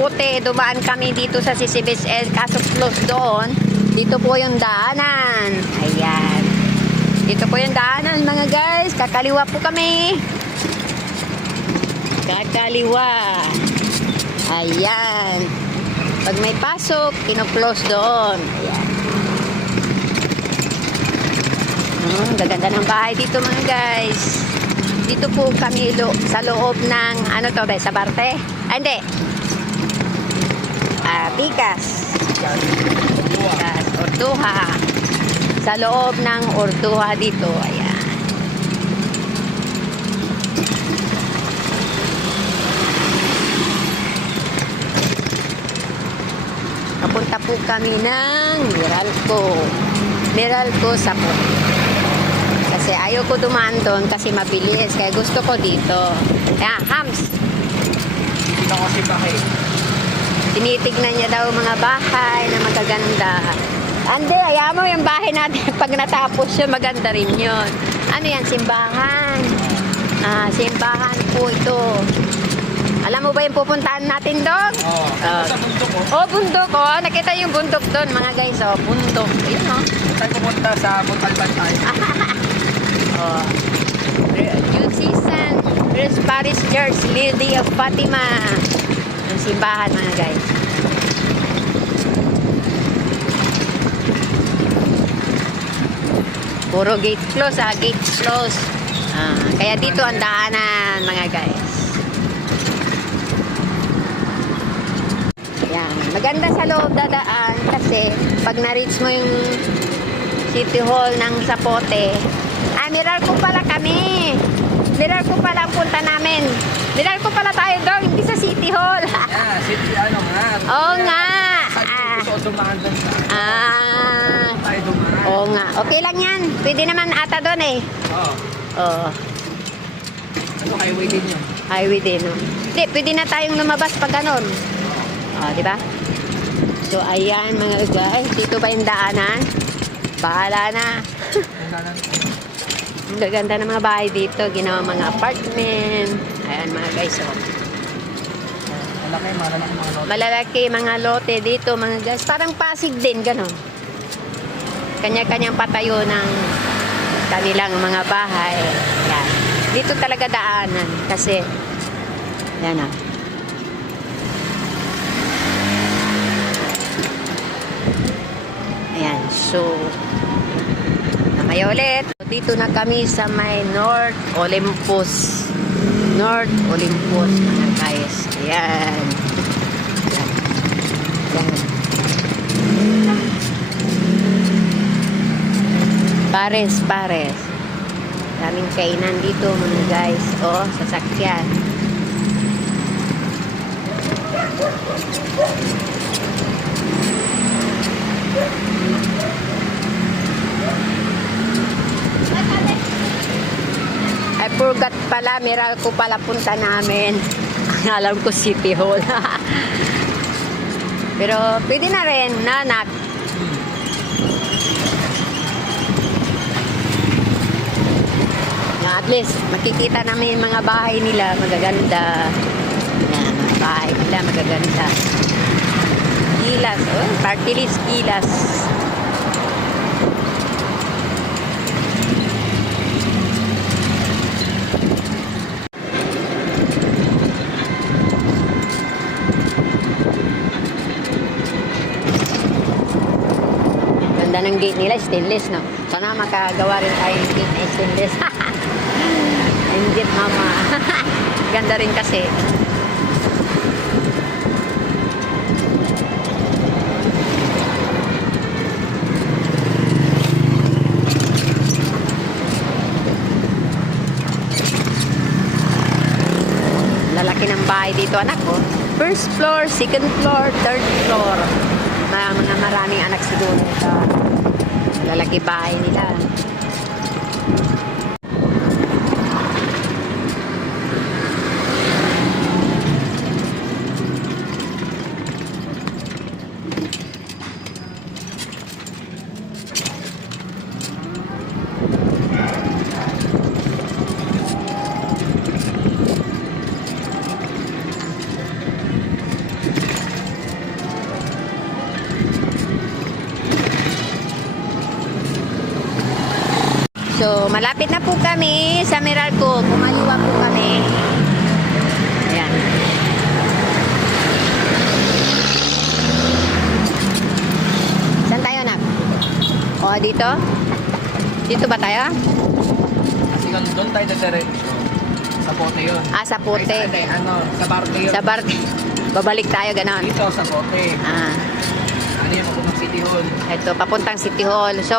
puti, dumaan kami dito sa CCBSL, kaso close doon. Dito po yung daanan. Ayan. Dito po yung daanan mga guys. Kakaliwa po kami. Kakaliwa. Ayan. Pag may pasok, kino-close doon. Ayan. Gaganda ng bahay dito mga guys. Dito po kami sa loob ng, ano to ba, sa Barte? Ah, hindi. Pikas. Pikas, Orduha. Sa loob ng Orduha dito. Ayan. Papunta po kami ng Meralco sa po. Kasi ayaw ko dumaan doon kasi mabilis. Kaya gusto ko dito. Kaya, Hams. Ito kasi bakit? Tinitignan niya daw mga bahay na magaganda. Ande, ayaw mo yung bahay natin. Pag natapos yun, maganda rin yun. Ano yan? Simbahan. Simbahan po ito. Alam mo ba yung pupuntahan natin doon? Oo. Sa bundok ko. Oh, bundok. Oh. Nakita yung bundok doon, mga guys. Oh, bundok. Yun, oh. Tayo pumunta sa Montalban tayo. Oh. New season. There's Paris Church, Lady of Fatima. Yung simbahan, mga guys. Puro gate close, gate close. Kaya dito ang daanan, mga guys. Yan. Maganda sa loob dadaan kasi pag na-reach mo yung City Hall ng Zapote, Meralco pala kami. Meralco pala ang punta namin. Meralco pala tayo doon, hindi sa City Hall. Yeah, city ano nga. Oo nga. Gusto dumaan doon sa tayo dumaan. Oo nga. Okay lang yan. Pwede naman ata doon eh. Oo. Oo. Ano, highway din yun? Highway din, no? Hindi, pwede na tayong lumabas pag ganun. Di ba? So, ayan mga guys. Dito ba yung daanan? Bahala na. Ang gaganda ng mga bahay dito. Ginawa mga apartment. Ayan mga guys. Oh. Malalaki mga lote dito mga guys. Parang Pasig din, gano'n. Kanya-kanyang patayo ng kanilang mga bahay. Ayan. Dito talaga daanan. Kasi, yan ah. Ayan. So, namay ulit. Dito na kami sa may North Olympus. North Olympus, mga guys. Ayan. Ayan. Ayan. Pares. Daming kainan dito, mga guys. O, sasakyan. I forgot pala, Meralco pala punta namin. Alam ko City Hall. Pero pwede na rin, nanak. At least, makikita namin yung mga bahay nila, magaganda. Yan, mga bahay nila, magaganda. Gilas, party list Gilas. Ganda ng gate nila, stainless, no? Sana makagawa rin tayo ng gate na stainless. Engine mama. Ganda rin kasi. Lalaki ng bahay dito, anak ko. First floor, second floor, third floor. Mga maraming anak siguro sa lalaki bahay nila. So, malapit na po kami sa Meralco. Kumaliwa po kami. Ayan. Saan tayo, Nak? O, dito? Dito ba tayo? Kasi kung doon tayo diretso, sa Pote yun. Ah, sa Pote. Sa Barte yun. Sa Barte. Babalik tayo, ganon. Dito, sa Pote. Ah, Ano yung papuntang City Hall? ito, papuntang City Hall. So,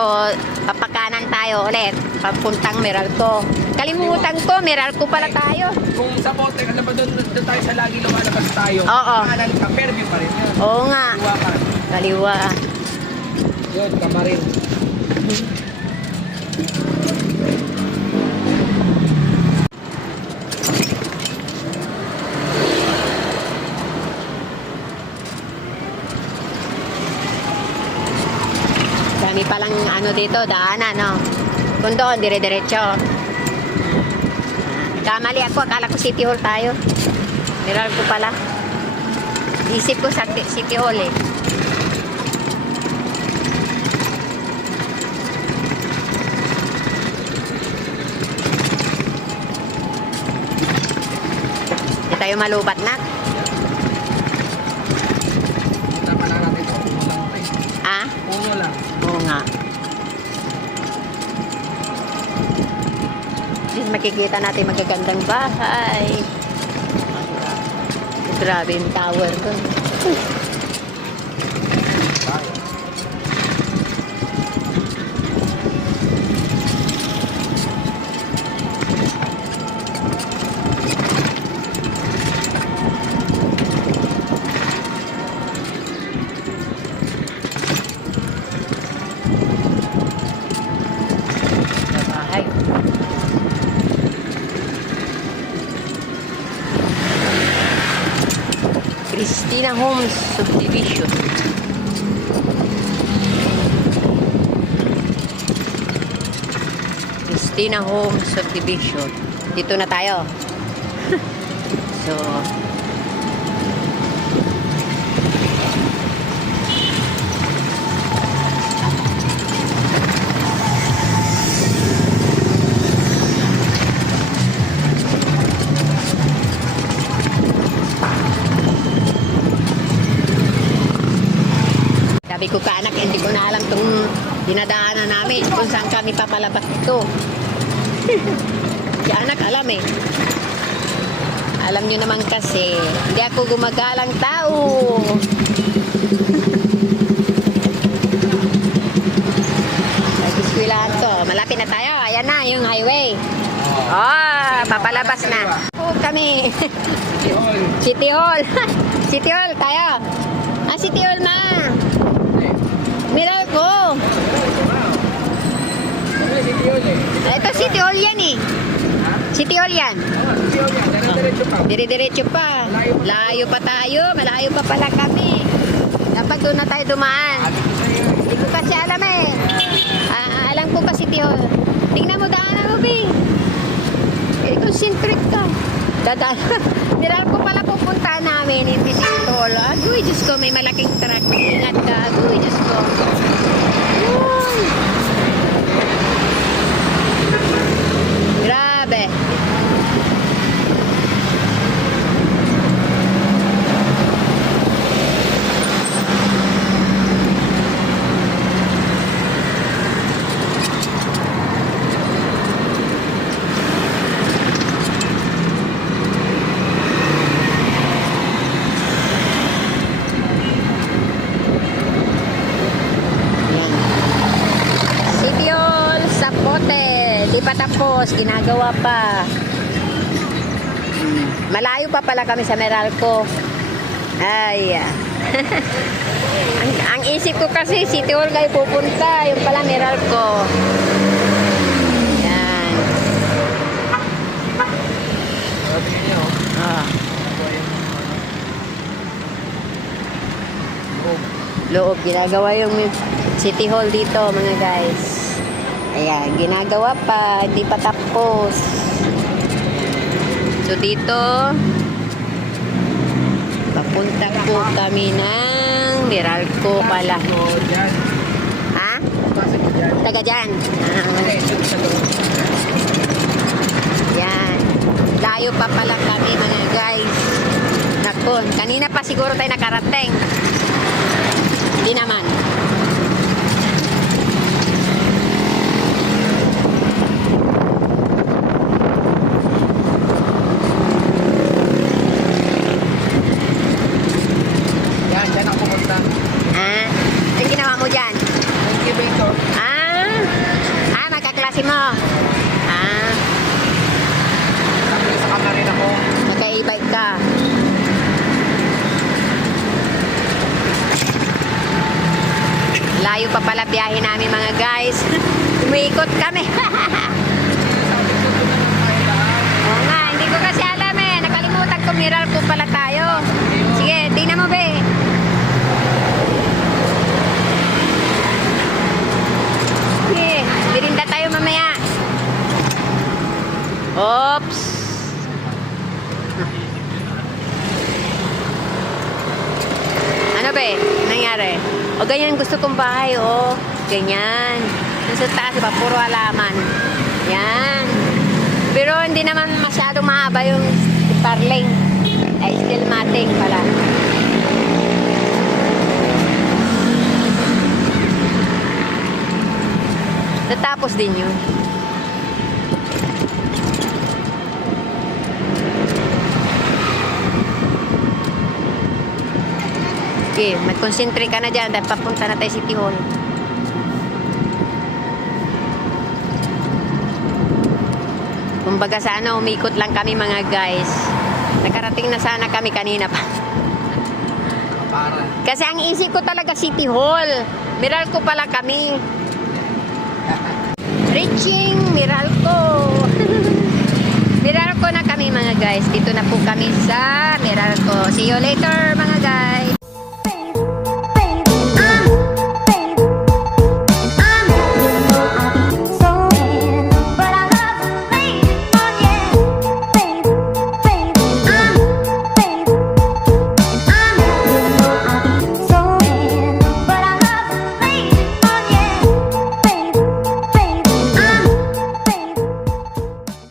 papakanan tayo ulit. Papuntang Meralco. Kalimutan ko, Meralco pala tayo. Kung sa Pote, alam ba doon tayo sa lagi lumalabas tayo? Oo. Kanan ka, Fairview pa rin yun. Oo nga. Iwa ka. Kaliwa. Yun, Kamarin. Dami palang ano dito, daanan, no? Kung doon, dire-diretso. Kamali ako, akala ko City Hall tayo. Meralco pala. Isip ko sa City Hall eh. Hindi tayo malubat na. Tama lang natin ito. Puno lang tayo. Ah? Puno lang. Oo nga. Please, makikita natin magagandang bahay. Grabe yung tower ko. Bahay. Christina Homes Subdivision. Christina Homes Subdivision. Dito na tayo. So, sabi ko ka anak, hindi ko na alam itong dinadaanan namin kung saan kami papalabas ito. Si anak alam eh. Alam nyo naman kasi, hindi ako gumagalang tao. Nag-eskwelahan to. Malapit na tayo. Ayan na, yung highway. Oh, papalabas na. Oh, kami. Yun. City Hall. City Hall tayo. Ah, City Hall na. Meralco. City Hall eh. Ito City Hall yan eh. City Hall yan. City Hall yan. Diretso pa. Dire-diretso pa. Layo pa tayo. Malayo pa pala kami. Dapat doon na tayo dumaan. Hindi ko kasi alam eh. Alam ko pa City Hall. Tingnan mo daanan mo, Bing. Eh, concentrate ka. Dadaan. Meralco pala pupunta namin. Hindi City Hall. Agoy, Diyos ko. May malaking truck. Ingat ka. Agoy, Diyos ko. Uy. Grabe. Yan. City Hall sa Pote. Di pa tapos. Ginagawa pa. Malayo pa pala kami sa Meralco. Ay. ang isip ko kasi City Hall kayo pupunta. Yung pala Meralco. Yan. Tingnan nyo. Ah. Oh. Loob. Ginagawa yung City Hall dito mga guys. Ayan. Ginagawa pa. Hindi pa tapos. So dito papunta po kami ng Meralco pala. So, dyan. Ha? papasok ko dyan. Taga dyan. Hindi, doon sa loob. Yan. Layo pa pala kami mga guys. Nakon. Kanina pa siguro tayo nakarating. Hindi naman. Yan, dyan ako pumunta. Ah, ano ginawa mo dyan? Incubator. Magkaklase mo. Tapos sa kamarin ako. Magka-e-bike ka. Layo pa pala biyahe namin mga guys. Umiikot kami. Sabi ko doon naman tayo lahat. Oo nga, hindi ko kasi alam eh. Nakalimutan ko, miral ko pala tayo. Sige, tingnan mo be. Sige, mirinda tayo mamaya. Oops. Ano be? Nangyari? O ganyan gusto kong bahay, oh. Ganyan. Yung sa taas, diba? Puro halaman. Yan. Pero hindi naman masyadong mahaba yung parling. Ay, still mating pala. Natapos din yun. Okay, mag-concentrate ka na dyan dahil papunta na tayo City Hall. Kumbaga sana umikot lang kami mga guys. Nakarating na sana kami kanina pa. Para. Kasi ang isip ko talaga City Hall. Meralco pala kami. Reaching Meralco. Meralco na kami mga guys. Dito na po kami sa Meralco. See you later mga guys.